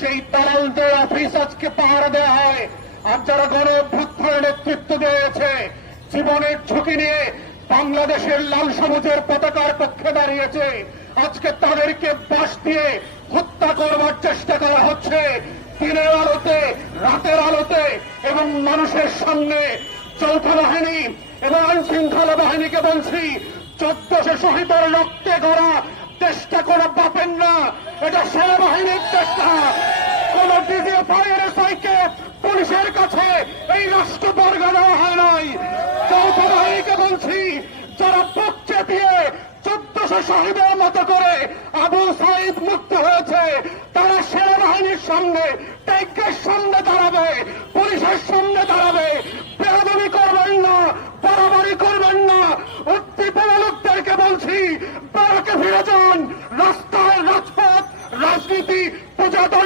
সেই দালালদের অফিস আজকে পাহারা দেওয়া হয়। আর যারা গণ অভ্যুত্থানের নেতৃত্ব দিয়েছে, জীবনের ঝুঁকি নিয়ে বাংলাদেশের লাল সবুজের পতাকার পক্ষে দাঁড়িয়েছে, আজকে তাদেরকে বাঁশ দিয়ে হত্যা করবার চেষ্টা করা হচ্ছে দিনের আলোতে, রাতের আলোতে এবং মানুষের সামনে। যৌথ বাহিনী এবং আইন শৃঙ্খলা বাহিনীকে বলছি, 1400 শহীদের রক্তে গড়া দেশটা কোনো বাপেন না, এটা সেনাবাহিনীর চেষ্টা। কোন ডিজিএফআই এসআইকে পুলিশের কাছে এই রাষ্ট্র বর্গ দেওয়া হয় নাই। যৌথ বাহিনীকে বলছি, যারা বুক চেপিয়ে 1400 শহীদের মতো করে আবু সাইদ মুক্ত হয়েছে, তারা সেনাবাহিনীর সামনে, ট্যাঙ্কের সামনে দাঁড়াবে, পুলিশের সামনে দাঁড়াবে। বেয়াদবি করবেন না, বাড়াবাড়ি করবেন না। উদ্দীপনা লোকদেরকে বলছি, বারাকে ফিরে যান। রাস্তায়, রাজপথ, রাজনীতি, প্রজাতন্ত্র